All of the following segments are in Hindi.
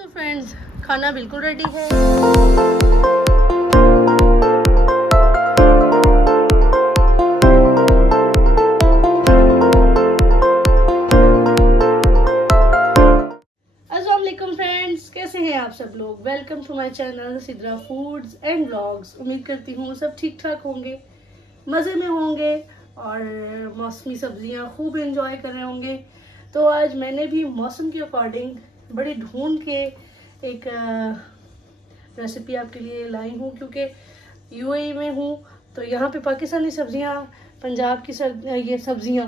तो फ्रेंड्स, खाना बिल्कुल रेडी है। अस्सलाम वालेकुम फ्रेंड्स, कैसे हैं आप सब लोग। Welcome to my channel Sidra foods and vlogs. उम्मीद करती हूँ सब ठीक ठाक होंगे, मज़े में होंगे और मौसमी सब्जियाँ खूब एंजॉय कर रहे होंगे। तो आज मैंने भी मौसम के अकॉर्डिंग बड़ी ढूंढ के एक रेसिपी आपके लिए लाई हूँ, क्योंकि यूएई में हूँ तो यहाँ पे पाकिस्तानी सब्जियाँ, पंजाब की ये सब्जियाँ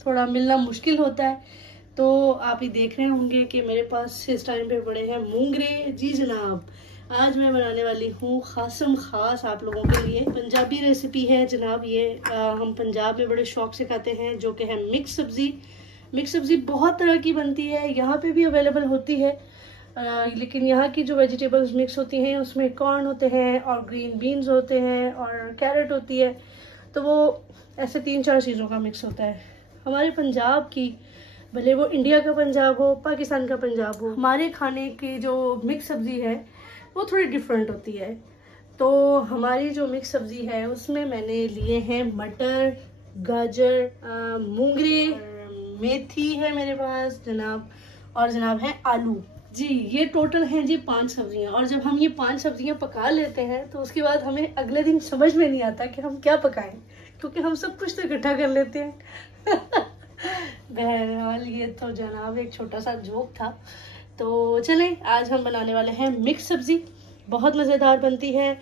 थोड़ा मिलना मुश्किल होता है। तो आप ही देख रहे होंगे कि मेरे पास इस टाइम पे पड़े हैं मूंगरे। जी जनाब, आज मैं बनाने वाली हूँ खासम खास आप लोगों के लिए पंजाबी रेसिपी है जनाब। ये हम पंजाब में बड़े शौक से खाते हैं, जो कि है मिक्स सब्ज़ी। मिक्स सब्ज़ी बहुत तरह की बनती है, यहाँ पे भी अवेलेबल होती है, लेकिन यहाँ की जो वेजिटेबल्स मिक्स होती हैं उसमें कॉर्न होते हैं और ग्रीन बीन्स होते हैं और कैरेट होती है। तो वो ऐसे 3-4 चीज़ों का मिक्स होता है। हमारे पंजाब की, भले वो इंडिया का पंजाब हो, पाकिस्तान का पंजाब हो, हमारे खाने की जो मिक्स सब्ज़ी है वो थोड़ी डिफरेंट होती है। तो हमारी जो मिक्स सब्ज़ी है उसमें मैंने लिए हैं मटर, गाजर, मूंगरे, मेथी है मेरे पास जनाब, और जनाब है आलू। जी ये टोटल हैं जी 5 सब्जियां। और जब हम ये 5 सब्जियां पका लेते हैं तो उसके बाद हमें अगले दिन समझ में नहीं आता कि हम क्या पकाएं, क्योंकि हम सब कुछ तो इकट्ठा कर लेते हैं। बहरहाल ये तो जनाब एक छोटा सा जोक था। तो चलें, आज हम बनाने वाले हैं मिक्स सब्जी। बहुत मज़ेदार बनती है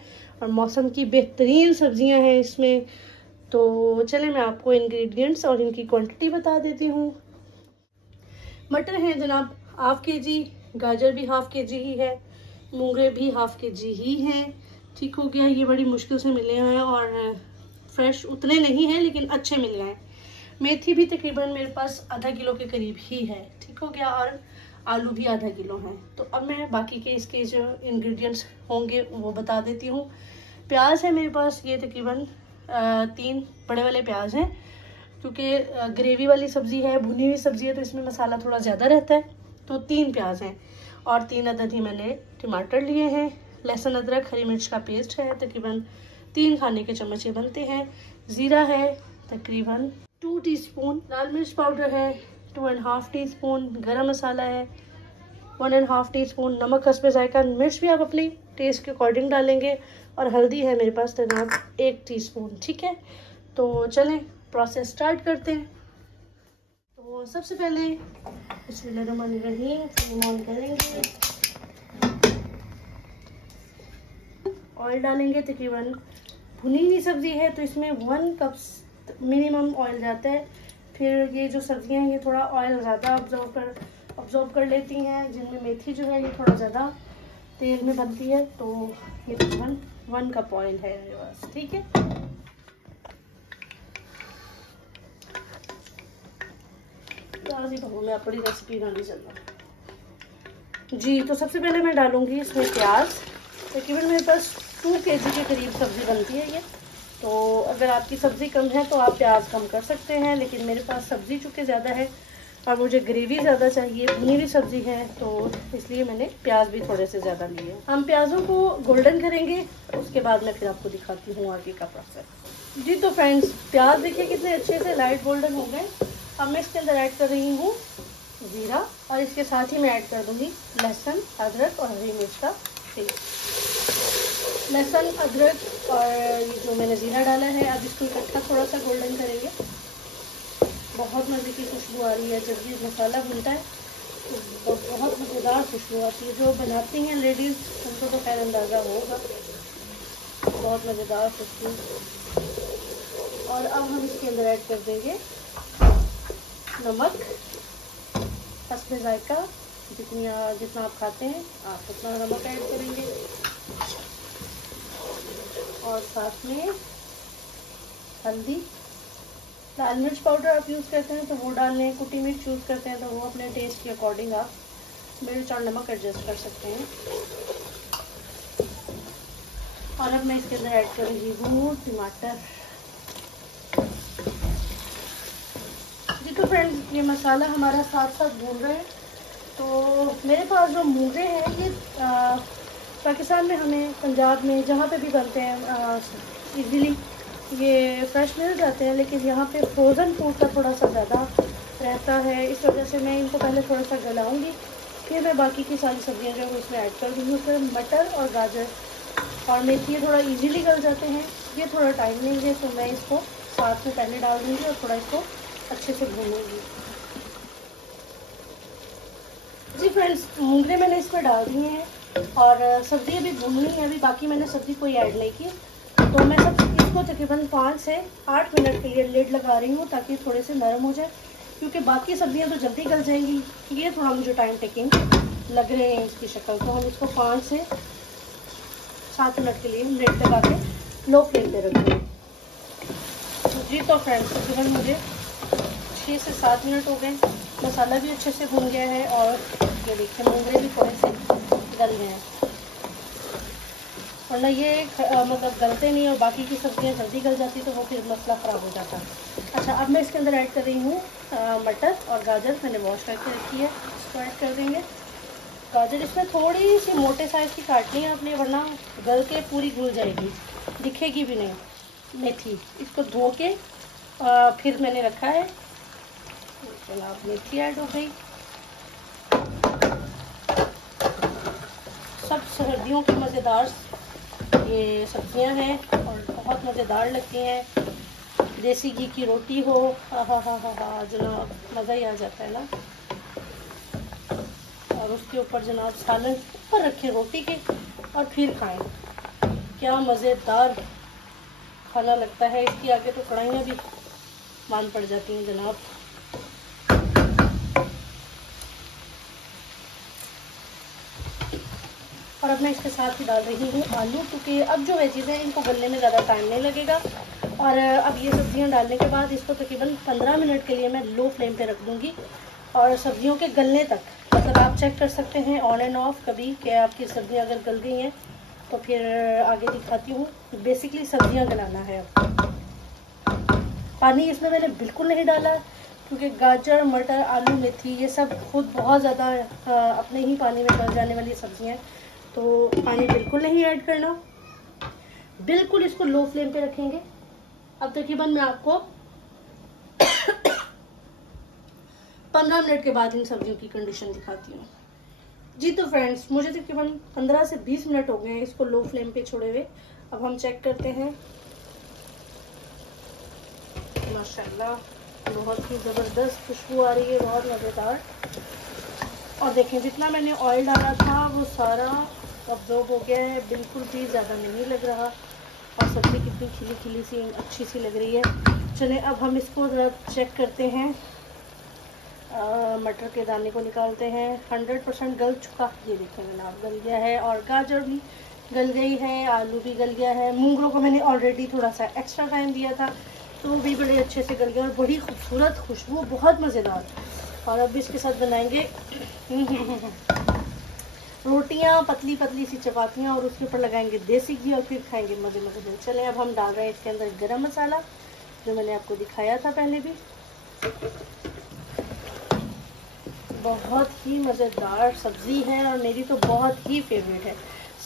और मौसम की बेहतरीन सब्जियां हैं इसमें। तो चलें, मैं आपको इंग्रेडिएंट्स और इनकी क्वांटिटी बता देती हूँ। मटर हैं जनाब ½ kg, गाजर भी ½ kg ही है, मूंगरे भी ½ kg ही हैं। ठीक हो गया, ये बड़ी मुश्किल से मिले हैं और फ्रेश उतने नहीं हैं लेकिन अच्छे मिल गए हैं। मेथी भी तकरीबन मेरे पास ½ किलो के करीब ही है। ठीक हो गया, और आलू भी ½ किलो हैं। तो अब मैं बाकी के इसके जो इंग्रेडिएंट्स होंगे वो बता देती हूँ। प्याज है मेरे पास, ये तकरीबन 3 बड़े वाले प्याज हैं, क्योंकि ग्रेवी वाली सब्ज़ी है, भुनी हुई सब्ज़ी है, तो इसमें मसाला थोड़ा ज़्यादा रहता है। तो 3 प्याज हैं और 3 अदद ही मैंने टमाटर लिए हैं। लहसुन अदरक हरी मिर्च का पेस्ट है, तकरीबन 3 खाने के चम्मच ये बनते हैं। ज़ीरा है तकरीबन 2 टीस्पून, लाल मिर्च पाउडर है 2.5 टीस्पून, गरम मसाला है 1.5 टीस्पून, नमक हस्बे जायका, मिर्च भी आप अपने टेस्ट के अकॉर्डिंग डालेंगे, और हल्दी है मेरे पास जनाब 1 टीस्पून। ठीक है, तो चलें प्रोसेस स्टार्ट करते हैं। तो सबसे पहले बिस्मिल्लाहिर्रहमानिर्रहीम फ्लेम ऑन करेंगे, ऑयल डालेंगे। तकरीबन भुनी हुई सब्ज़ी है तो इसमें 1 कप मिनिमम ऑयल जाता है। फिर ये जो सब्जियां हैं ये थोड़ा ऑयल ज़्यादा ऑब्जॉर्व कर लेती हैं, जिनमें मेथी जो है ये थोड़ा ज़्यादा तेल में बनती है। तो ये तकरीबन 1 कप ऑयल है मेरे पास। ठीक है, मैं अपनी रेसिपी डाली चलना जी। तो सबसे पहले मैं डालूंगी इसमें प्याज। तकरीबन मेरे पास 2 kg के करीब सब्ज़ी बनती है ये। तो अगर आपकी सब्ज़ी कम है तो आप प्याज कम कर सकते हैं, लेकिन मेरे पास सब्ज़ी चूँकि ज़्यादा है और मुझे ग्रेवी ज़्यादा चाहिए, भुनी हुई सब्ज़ी है, तो इसलिए मैंने प्याज भी थोड़े से ज़्यादा लिए। हम प्याज़ों को गोल्डन करेंगे, उसके बाद मैं फिर आपको दिखाती हूँ आगे का प्रोसेस। जी तो फ्रेंड्स, प्याज देखिए कितने अच्छे से लाइट गोल्डन हो गए। अब मैं इसके अंदर ऐड कर रही हूँ ज़ीरा, और इसके साथ ही मैं ऐड कर दूँगी लहसुन, अदरक और हरी मिर्च का पेस्ट। लहसुन, अदरक और ये जो मैंने ज़ीरा डाला है, अब इसको इकट्ठा थोड़ा सा गोल्डन करेंगे। बहुत मज़े की खुशबू आ रही है जब ये मसाला भुनता है, तो बहुत मज़ेदार खुशबू आती है। जो बनाती हैं लेडीज़ उनको तो खैर अंदाज़ा होगा, बहुत मज़ेदार खुशबू। और अब हम इसके अंदर ऐड कर देंगे नमक हस्बे जायका, जितना आप खाते हैं आप उतना नमक ऐड करेंगे, और साथ में हल्दी। लाल मिर्च पाउडर आप यूज़ करते हैं तो वो डाल लें, कुटी मिर्च यूज़ करते हैं तो वो अपने टेस्ट के अकॉर्डिंग आप मिर्च और नमक एडजस्ट कर सकते हैं। और अब मैं इसके अंदर ऐड करूँगी हूँ टमाटर। जी तो फ्रेंड्स, ये मसाला हमारा साथ साथ भून रहे हैं तो मेरे पास जो मूंगरे हैं ये पाकिस्तान में हमें पंजाब में जहाँ पे भी बनते हैं इजीली ये फ्रेश मिल जाते हैं, लेकिन यहाँ पे फ्रोज़न फूड का थोड़ा सा ज़्यादा रहता है। इस वजह से मैं इनको पहले थोड़ा सा गलाऊंगी, फिर मैं बाकी की सारी सब्जियाँ जो है इसमें ऐड कर दूँगी। फिर मटर और गाजर और मेथी ये थोड़ा इजीली गल जाते हैं, ये थोड़ा टाइम लेंगे, तो मैं इसको साथ में पहले डाल दूँगी और थोड़ा इसको अच्छे से भूनूँगी। जी फ्रेंड्स, मूंगरे मैंने इसमें डाल दिए हैं और सब्ज़ी अभी भूननी है, अभी बाकी मैंने सब्ज़ी कोई ऐड नहीं की। तो मैं सब इसको तकरीबन 5 से 8 मिनट के लिए लिड लगा रही हूँ ताकि थोड़े से नरम हो जाए, क्योंकि बाकी सब्जियाँ तो जल्दी गल जाएंगी, ये थोड़ा मुझे टाइम टेकिंग लग रहे हैं इसकी शक्ल। तो हम इसको 5 से 7 मिनट के लिए लिड लगा के लो फ्लेम पे रख देंगे। जी तो फ्रेंड्स, तकरीबन मुझे 6 से 7 मिनट हो गए, मसाला भी अच्छे से भून गया है और ये देखिए मूंगरे भी थोड़े से गल गए हैं, वरना ये मतलब गलते नहीं और बाकी की सब्जियां जल्दी गल जाती तो वो फिर मसला ख़राब हो जाता। अच्छा, अब मैं इसके अंदर ऐड कर रही हूँ मटर और गाजर, मैंने वॉश करके रखी है, इसको ऐड कर देंगे। गाजर इसमें थोड़ी सी मोटे साइज़ की काटनी है आपने, वरना गल के पूरी घुल जाएगी, दिखेगी भी नहीं। मेथी इसको धो के फिर मैंने रखा है, जनाब मेथी ऐड हो गई। सब सर्दियों की मज़ेदार ये सब्जियां हैं और बहुत मज़ेदार लगती हैं। देसी घी की रोटी हो, हा जनाब, मज़ा ही आ जाता है ना। और उसके ऊपर जनाब सालन ऊपर रखें रोटी के और फिर खाएं, क्या मज़ेदार खाना लगता है। इसके आगे तो कढ़ाइयाँ भी मान पड़ जाती हैं जनाब। और अब मैं इसके साथ ही डाल रही हूँ आलू, क्योंकि अब जो वेजीज हैं इनको गलने में ज़्यादा टाइम नहीं लगेगा। और अब ये सब्जियाँ डालने के बाद इसको तकरीबन 15 मिनट के लिए मैं लो फ्लेम पे रख दूँगी और सब्जियों के गलने तक। मतलब आप चेक कर सकते हैं ऑन एंड ऑफ कभी कि आपकी सब्जियाँ अगर गल गई हैं तो फिर आगे दिखाती हूँ। बेसिकली सब्जियाँ गलाना है। पानी इसमें मैंने बिल्कुल नहीं डाला, क्योंकि गाजर, मटर, आलू, मेथी ये सब खुद बहुत ज़्यादा अपने ही पानी में गल जाने वाली सब्जियाँ हैं, तो पानी बिल्कुल नहीं ऐड करना, बिल्कुल इसको लो फ्लेम पे रखेंगे। अब तकरीबन मैं आपको 15 मिनट के बाद इन सब्जियों की कंडीशन दिखाती हूँ। जी तो फ्रेंड्स, मुझे तकरीबन 15 से 20 मिनट हो गए हैं इसको लो फ्लेम पे छोड़े हुए। अब हम चेक करते हैं। माशाल्लाह बहुत ही ज़बरदस्त खुशबू आ रही है, बहुत मज़ेदार। और देखें जितना मैंने ऑयल डाला था वो सारा अब्जॉर्ब हो गया है, बिल्कुल भी ज़्यादा नहीं लग रहा और सब्ज़ी कितनी खिली खिली सी अच्छी सी लग रही है। चलें अब हम इसको ज़रा चेक करते हैं, मटर के दाने को निकालते हैं। 100% गल चुका, ये देखें जनाब गल गया है और गाजर भी गल गई है, आलू भी गल गया है। मूंगरों को मैंने ऑलरेडी थोड़ा सा एक्स्ट्रा टाइम दिया था तो वो भी बड़े अच्छे से गल गया और बड़ी खूबसूरत खुशबू, बहुत मज़ेदार। और अब इसके साथ बनाएंगे रोटियां, पतली पतली सी चपातियां और उसके ऊपर लगाएंगे देसी घी और फिर खाएंगे मज़े मज़े। चलें अब हम डाल रहे हैं इसके अंदर गरम मसाला, जो मैंने आपको दिखाया था पहले भी। बहुत ही मज़ेदार सब्ज़ी है और मेरी तो बहुत ही फेवरेट है।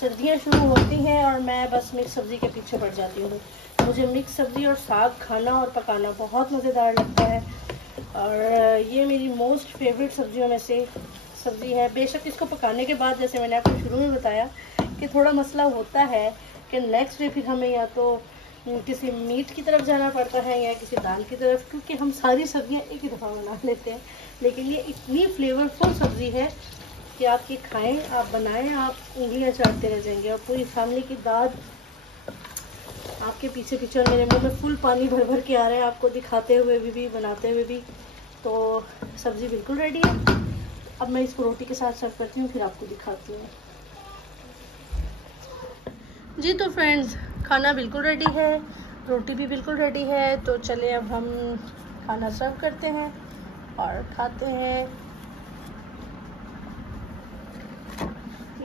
सर्दियाँ शुरू होती हैं और मैं बस मिक्स सब्ज़ी के पीछे पड़ जाती हूँ। मुझे मिक्स सब्ज़ी और साग खाना और पकाना बहुत मज़ेदार लगता है और ये मेरी मोस्ट फेवरेट सब्जियों में से सब्ज़ी है। बेशक इसको पकाने के बाद, जैसे मैंने आपको शुरू में बताया, कि थोड़ा मसला होता है कि नेक्स्ट डे फिर हमें या तो किसी मीट की तरफ जाना पड़ता है या किसी दाल की तरफ, क्योंकि हम सारी सब्जियां एक ही दफ़ा बना लेते हैं। लेकिन ये इतनी फ्लेवरफुल सब्ज़ी है कि आप ये खाएं, आप बनाएं, आप उंगलियां चाटते रह जाएंगे और पूरी फैमिली की दाद आपके पीछे पीछे। और मेरे मुंह में फुल पानी भर भर के आ रहा है आपको दिखाते हुए भी बनाते हुए भी। तो सब्ज़ी बिल्कुल रेडी है। अब मैं इसको रोटी के साथ सर्व करती हूँ, फिर आपको दिखाती हूँ। जी तो फ्रेंड्स, खाना बिल्कुल रेडी है, रोटी भी बिल्कुल रेडी है। तो चले अब हम खाना सर्व करते हैं और खाते हैं।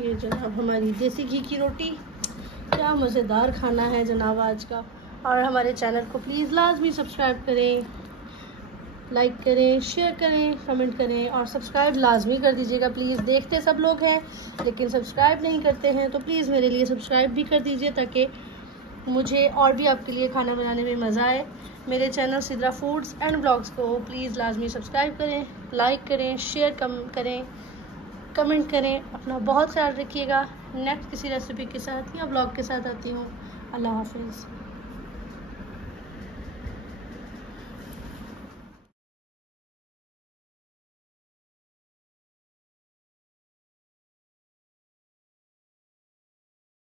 ये जनाब हमारी देसी घी की रोटी, क्या मज़ेदार खाना है जनाब आज का। और हमारे चैनल को प्लीज़ लाजमी सब्सक्राइब करें, लाइक करें, शेयर करें, कमेंट करें और सब्सक्राइब लाजमी कर दीजिएगा प्लीज़। देखते सब लोग हैं लेकिन सब्सक्राइब नहीं करते हैं, तो प्लीज़ मेरे लिए सब्सक्राइब भी कर दीजिए ताकि मुझे और भी आपके लिए खाना बनाने में मज़ा आए। मेरे channel Sidra foods and blogs को प्लीज़ लाजमी सब्सक्राइब करें, लाइक करें, शेयर करें, कमेंट करें। अपना बहुत ख्याल रखिएगा। नेक्स्ट किसी रेसिपी के साथ या ब्लॉग के साथ आती हूँ। अल्लाह हाफिज़।